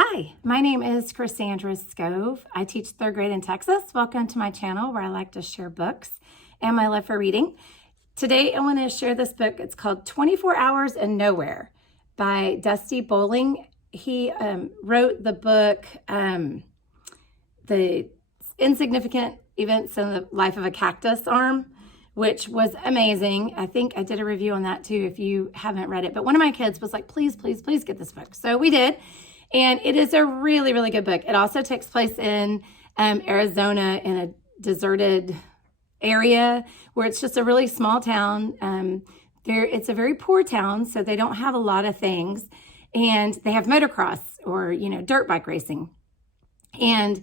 Hi, my name is Cassandra Scove. I teach third grade in Texas. Welcome to my channel where I like to share books and my love for reading. Today I want to share this book. It's called 24 Hours in Nowhere by Dusty Bowling. He wrote the book, The Insignificant Events in the Life of a Cactus Arm, which was amazing. I think I did a review on that too if you haven't read it. But one of my kids was like, please, please, please get this book. So we did. And it is a really, really good book. It also takes place in Arizona in a deserted area where it's just a really small town. It's a very poor town, so they don't have a lot of things. And they have motocross or, dirt bike racing. And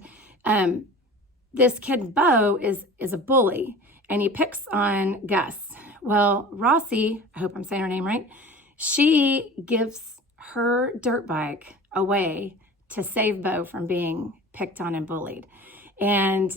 this kid, Bo, is a bully, and he picks on Gus. Well, Rossi, I hope I'm saying her name right, she gives her dirt bike away to save Bo from being picked on and bullied. And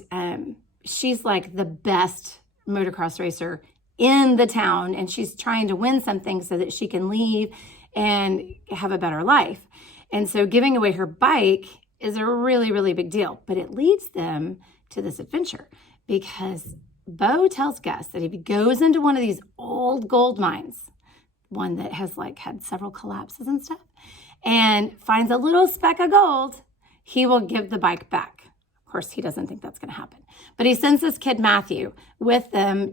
she's like the best motocross racer in the town, and she's trying to win something so that she can leave and have a better life. And so giving away her bike is a really, really big deal. But it leads them to this adventure because Bo tells Gus that if he goes into one of these old gold mines, one that has had several collapses and stuff, and finds a little speck of gold, he will give the bike back. Of course, he doesn't think that's going to happen. But he sends this kid, Matthew, with Gus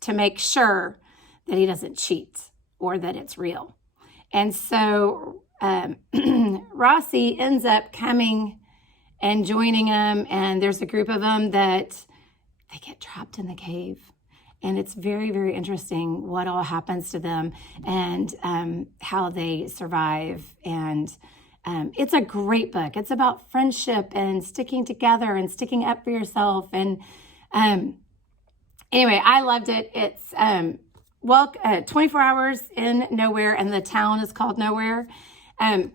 to make sure that he doesn't cheat or that it's real. And so Rossi ends up coming and joining him, and there's a group of them that they get trapped in the cave. And it's very, very interesting what all happens to them and how they survive. And it's a great book. It's about friendship and sticking together and sticking up for yourself. And anyway, I loved it. It's 24 Hours in Nowhere, and the town is called Nowhere. And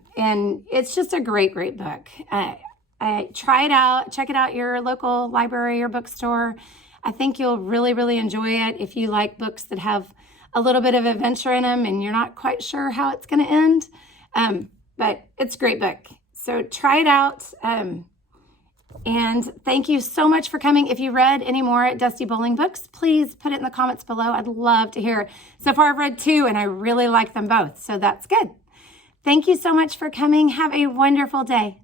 it's just a great, great book. Try it out. Check it out at your local library or bookstore. I think you'll really, really enjoy it if you like books that have a little bit of adventure in them and you're not quite sure how it's going to end. But it's a great book. So try it out. And thank you so much for coming. If you read any more at Dusty Bowling books, please put it in the comments below. I'd love to hear it. So far I've read 2 and I really like them both. So that's good. Thank you so much for coming. Have a wonderful day.